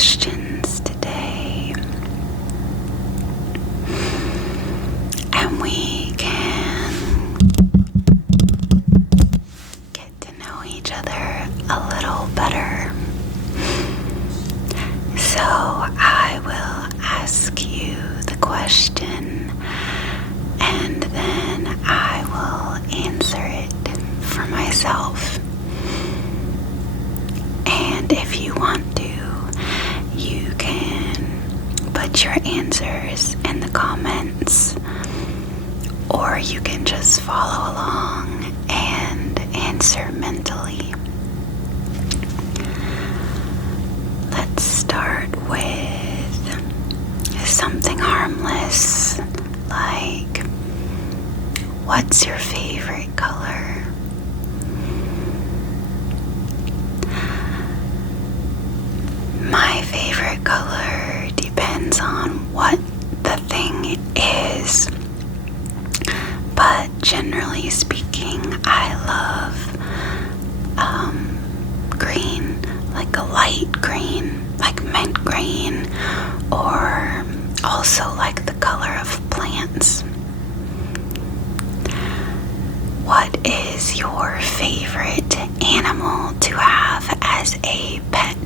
questions today, and we can get to know each other a little better. So I will ask you the question, and then I will answer it for myself. And if you want to, you can put your answers in the comments, or you can just follow along and answer mentally. Let's start with something harmless, like, what's your favorite color? My favorite color depends on what the thing is, but generally speaking, I love green, like a light green, like mint green, or also like the color of plants. What is your favorite animal to have as a pet?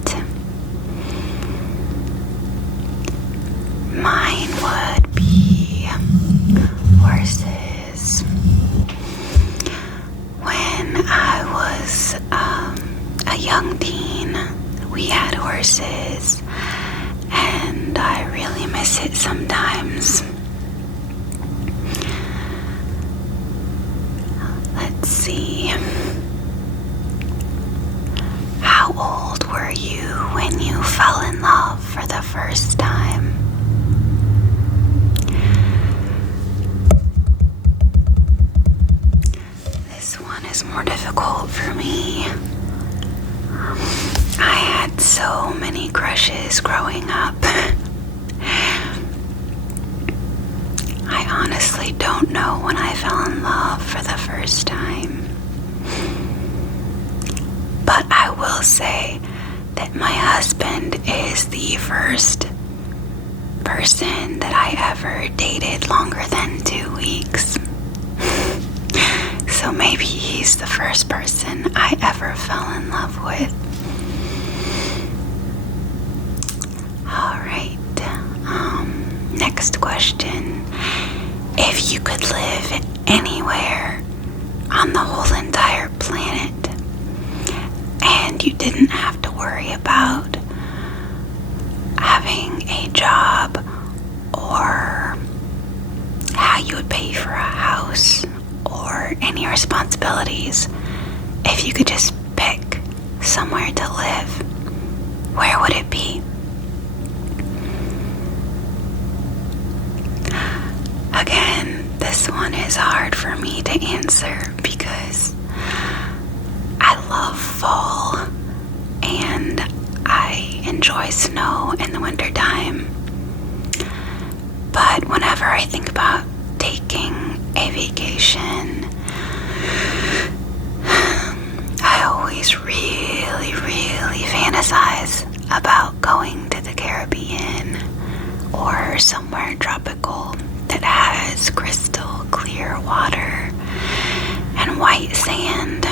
Mine would be horses. When I was a young teen, we had horses, and I really miss it sometimes. Let's see. How old were you when you fell in love for the first time? This one is more difficult for me. I had so many crushes growing up. I honestly don't know when I fell in love for the first time. But I will say that my husband is the first person that I ever dated longer than 2 weeks. So maybe he's the first person I ever fell in love with. Alright, next question. If you could live anywhere on the whole entire planet, and you didn't have to worry about having a job or how you would pay for a house or any responsibilities, if you could just pick somewhere to live, where would it be? Again, this one is hard for me to answer because I love fall and I enjoy snow in the wintertime. But whenever I think about taking a vacation, I always really fantasize about going to the Caribbean or somewhere tropical that has crystal clear water and white sand.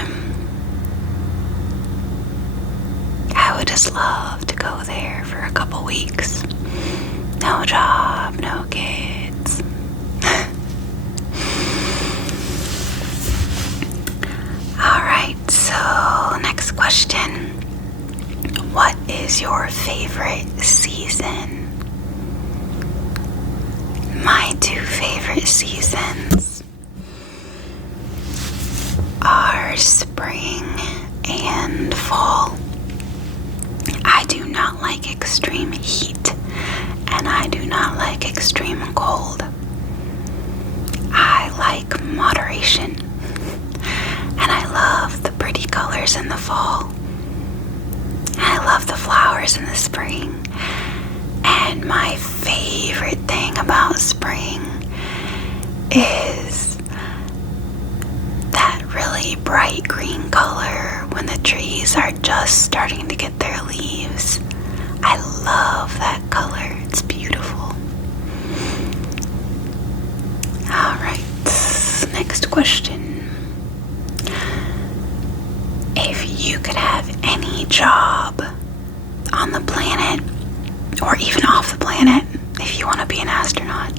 I would just love to go there for a couple weeks. No job, no kids. Alright, so next question. What is your favorite season? My two favorite seasons are spring and fall. I do not like extreme heat, and I do not like extreme cold. I like moderation, and I love the pretty colors in the fall. I love the flowers in the spring. And my favorite thing about spring is that really bright green color when the trees are just starting to get their leaves. I on the planet, or even off the planet if you want to be an astronaut.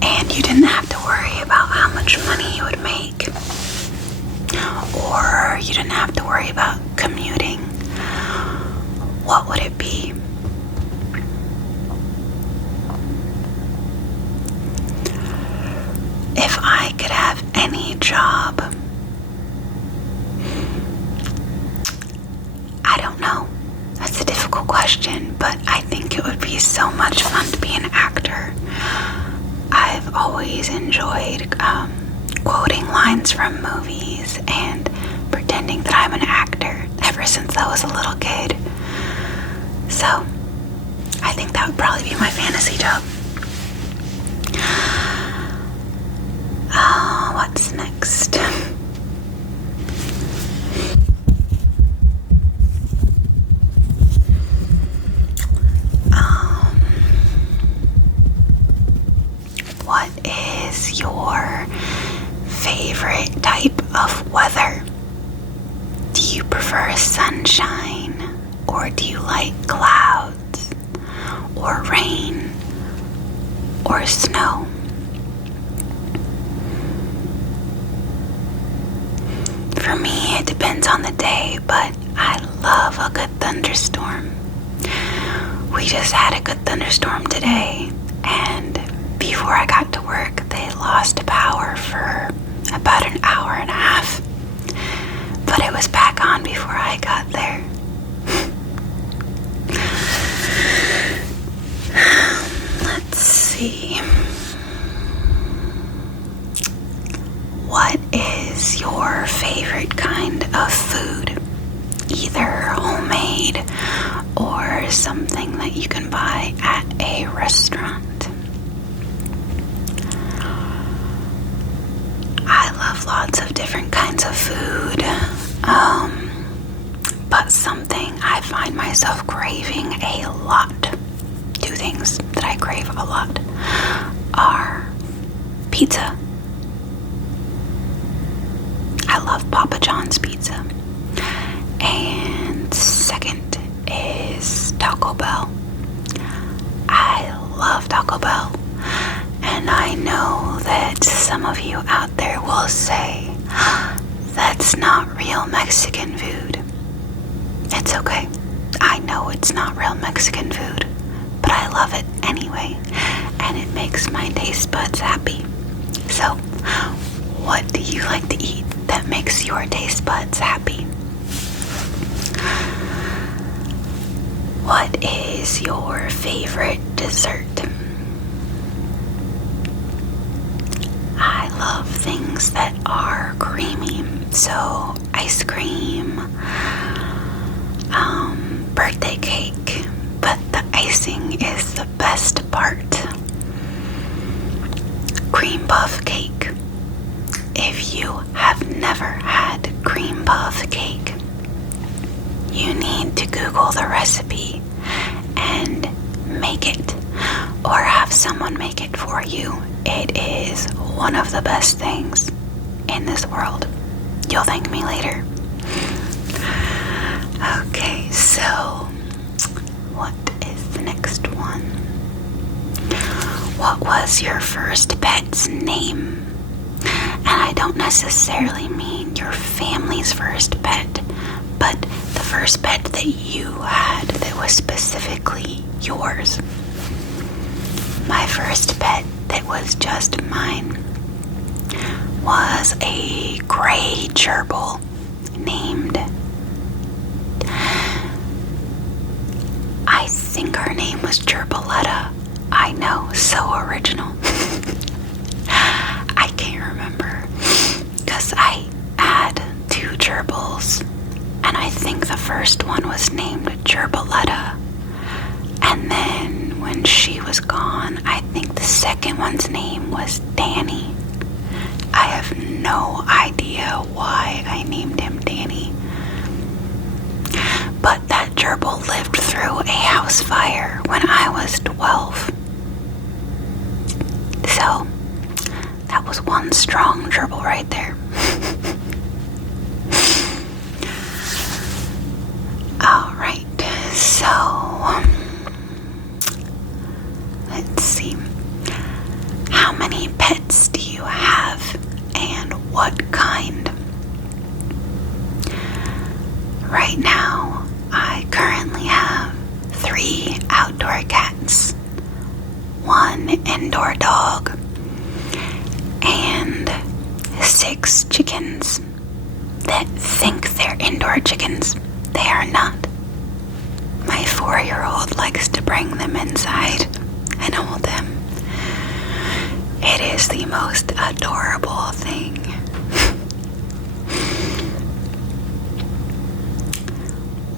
And you didn't have to worry about how much money you would make, or you didn't have to worry about commuting, what would it be? If I could have any job, I don't know. That's a difficult question, but I think it would be so much fun to be an actor. I've always enjoyed quoting lines from movies and pretending that I'm an actor ever since I was a little kid. So, I think that would probably be my fantasy job. What's next? What is your favorite type of weather? Do you prefer sunshine, or do you like clouds, or rain, or snow? For me, it depends on the day, but I love a good thunderstorm. We just had a good thunderstorm today, and before I got to work, they lost power for about an hour and a half. But it was back on before I got there. Let's see. What is your favorite kind of food? Either homemade or something that you can buy at a restaurant. I love lots of different kinds of food, but something I find myself craving a lot, two things that I crave a lot, are pizza. I love Papa John's pizza. And second is Taco Bell. I love Taco Bell. And I know that some of you out there will say, that's not real Mexican food. It's okay. I know it's not real Mexican food, but I love it anyway, and it makes my taste buds happy. So, what do you like to eat that makes your taste buds happy? What is your favorite dessert? I love things that are creamy, so ice cream, birthday cake, but the icing is the best part. Cream puff cake. If you have never had cream puff cake, you need to Google the recipe and make it, or have someone make it for you. It is one of the best things in this world. You'll thank me later. Okay, so what is the next one? What was your first pet's name? And I don't necessarily mean your family's first pet, but the first pet that you had that was specifically yours. My first pet that was just mine was a gray gerbil named, I think her name was Gerbiletta. I know, so original. I can't remember, because I had two gerbils, and I think the first one was named Gerbiletta, and then when she was gone, I think the second one's name was Danny. I have no idea why I named him Danny, but that gerbil lived through a house fire when I was 12. So, that was one strong gerbil right there. Alright, indoor dog, and 6 chickens that think they're indoor chickens. They are not. My 4-year-old likes to bring them inside and hold them. It is the most adorable thing.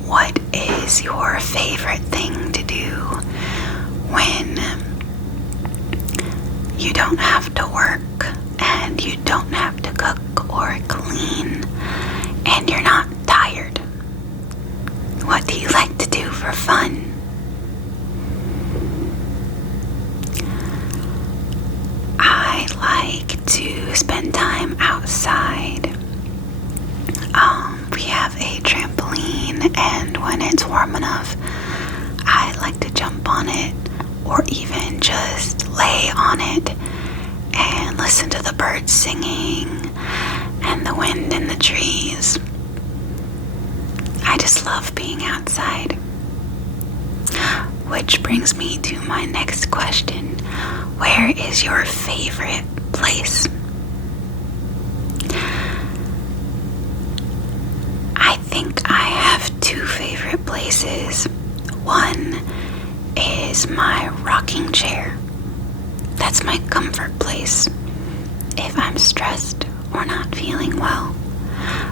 What is your favorite thing to do when you don't have to work and you don't have to cook or clean and you're not tired? What do you like to do for fun? I like to spend time outside. We have a trampoline, and when it's warm enough, I like to jump on it or even just lay on it and listen to the birds singing and the wind in the trees. I just love being outside. Which brings me to my next question. Where is your favorite place? I think I have 2 favorite places. One is my rocking chair. That's my comfort place. If I'm stressed or not feeling well,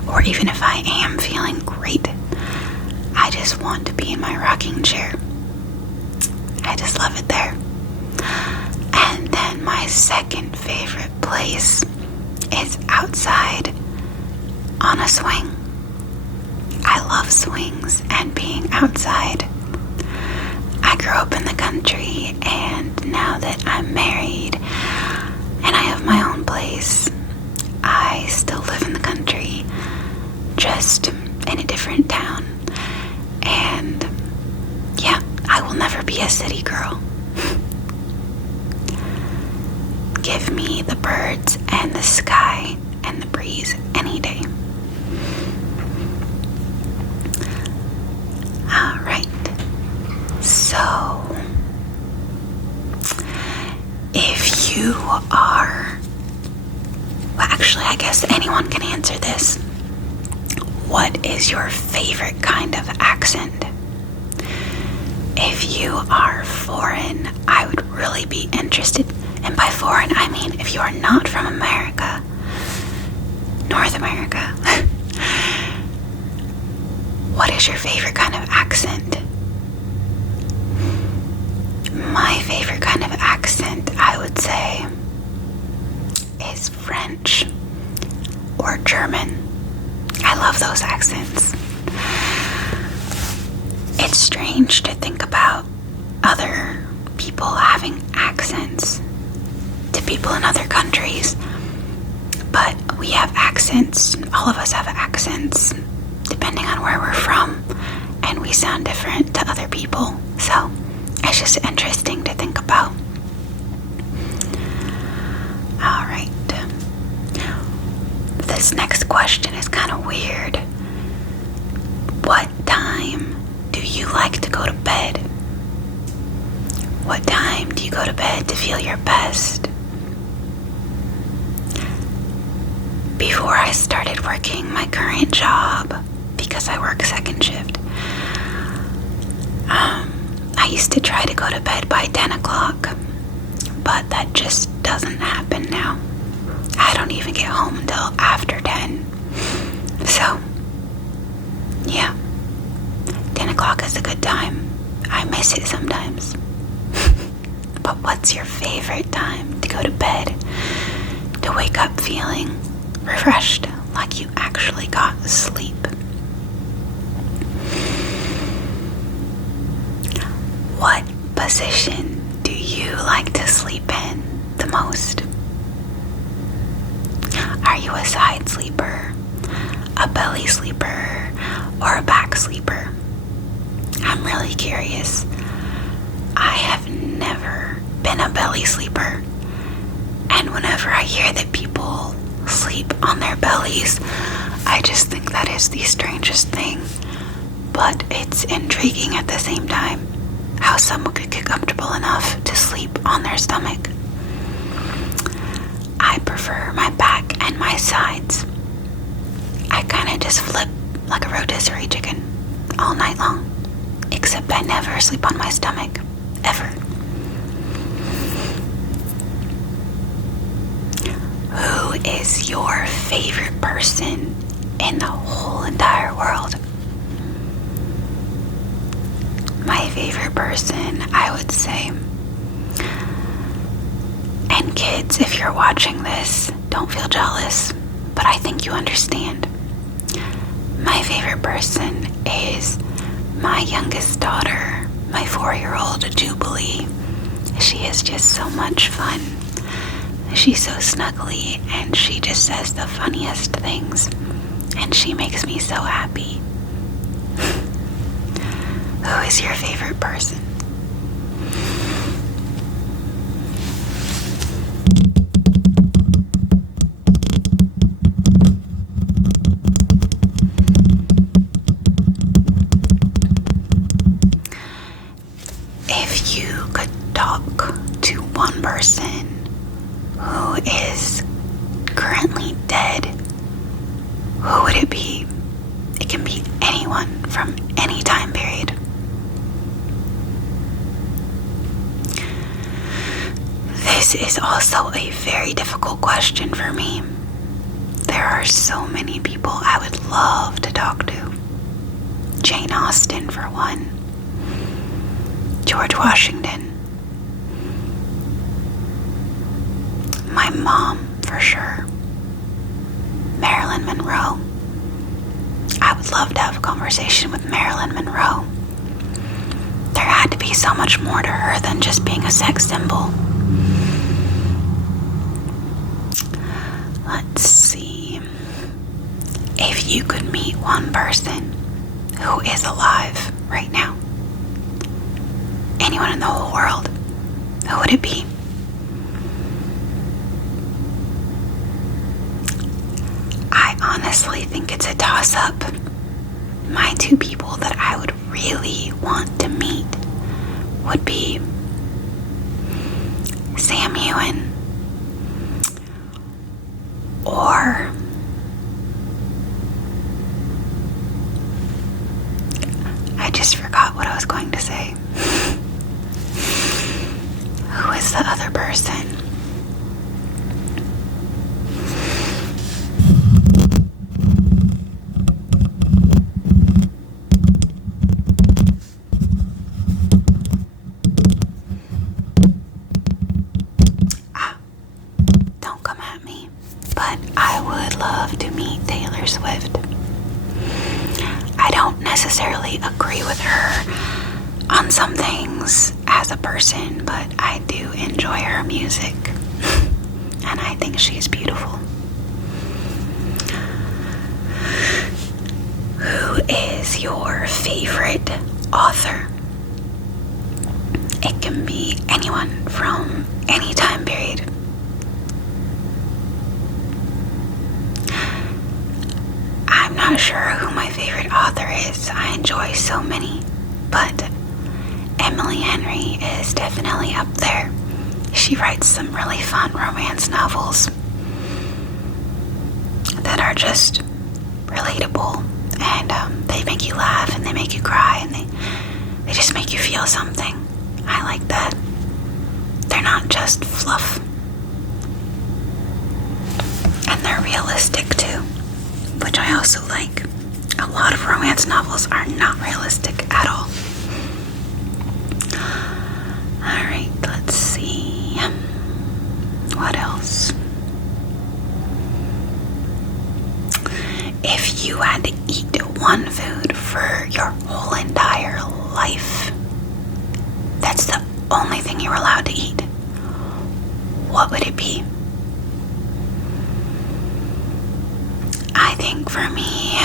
or even if I am feeling great, I just want to be in my rocking chair. I just love it there. And then my second favorite place is outside on a swing. I love swings and being outside. I grew up in the country, and now that I'm married and I have my own place, I still live in the country, just in a different town. And yeah, I will never be a city girl. Give me the birds and the sky and the breeze any day. Alright, so if you are, well, actually, I guess anyone can answer this. What is your favorite kind of accent? If you are foreign, I would really be interested. And by foreign, I mean if you are not from America, North America. What is your favorite kind of accent? My favorite kind of accent, I would say, is French or German. I love those accents. It's strange to think about other people having accents to people in other countries, but we have accents. All of us have accents depending on where we're from, and we sound different to other people. So it's just interesting to think about. Alright. This next question is kind of weird. What time do you like to go to bed? What time do you go to bed to feel your best? Before I started working my current job, because I work second shift, I used to try to go to bed by 10 o'clock, but that just doesn't happen now. I don't even get home until after 10. So, yeah, 10 o'clock is a good time. I miss it sometimes. But what's your favorite time to go to bed, to wake up feeling refreshed, like you actually got sleep? What position do you like to sleep in the most? Are you a side sleeper, a belly sleeper, or a back sleeper? I'm really curious. I have never been a belly sleeper, and whenever I hear that people sleep on their bellies, I just think that is the strangest thing, but it's intriguing at the same time how someone could get comfortable enough to sleep on their stomach. I prefer my back and my sides. I kind of just flip like a rotisserie chicken all night long, except I never sleep on my stomach, ever. Who is your favorite person in the whole entire world? My favorite person, I would say, and kids, if you're watching this, don't feel jealous, but I think you understand. My favorite person is my youngest daughter, my 4-year-old Jubilee. She is just so much fun. She's so snuggly, and she just says the funniest things, and she makes me so happy. Who is your favorite person? If you could talk to one person who is currently dead, who would it be? It can be anyone from any time period. This is also a very difficult question for me. There are so many people I would love to talk to. Jane Austen, for one. George Washington. My mom, for sure. Marilyn Monroe. I would love to have a conversation with Marilyn Monroe. There had to be so much more to her than just being a sex symbol. Let's see. If you could meet one person who is alive right now, anyone in the whole world, who would it be? I honestly think it's a toss-up. My two people that I would really want to meet would be Sam Heughan or I just forgot what I was going to say. Who is the other person? Don't come at me, but I would love to meet Taylor Swift. I don't necessarily agree with her on some things as a person, but I do enjoy her music, and I think she's beautiful. Who is your favorite author? It can be anyone from any time period. I'm not sure who my favorite author is. I enjoy so many, but Emily Henry is definitely up there. She writes some really fun romance novels that are just relatable, and they make you laugh and they make you cry, and they just make you feel something. I like that. They're not just fluff, and they're realistic too, which I also like. A lot of romance novels are not realistic at all. Alright, let's see. What else? If you had to eat one food for your whole entire life, that's the only thing you were allowed to eat, what would it be? I think for me,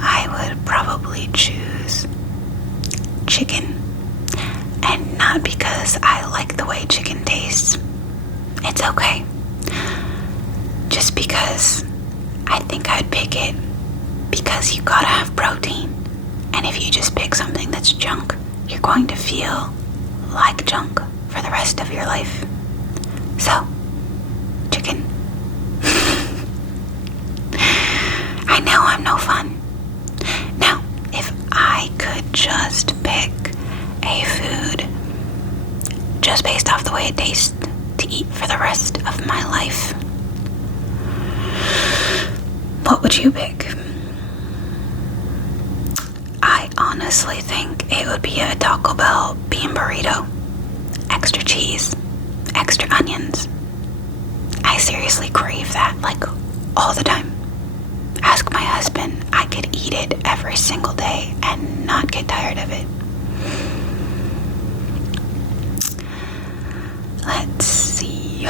I would probably choose chicken. And not because I like the way chicken tastes. It's okay. Just because I think I'd pick it because you gotta have protein. And if you just pick something that's junk, you're going to feel like junk for the rest of your life. So, chicken. fun. Now, if I could just pick a food just based off the way it tastes to eat for the rest of my life, what would you pick? I honestly think it would be a Taco Bell bean burrito. Extra cheese, extra onions. I seriously crave that, like, all the time. Ask my husband, I could eat it every single day and not get tired of it. Let's see.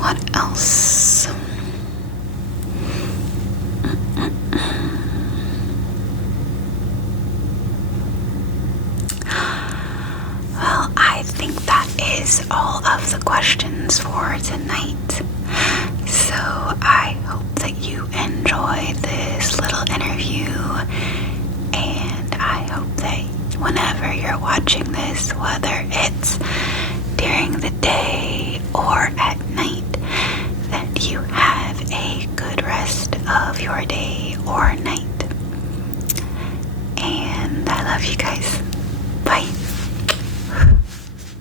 What else? Well, I think that is all of the questions for tonight. So I hope that you enjoyed this little interview, and I hope that whenever you're watching this, whether it's during the day or at night, that you have a good rest of your day or night. And I love you guys.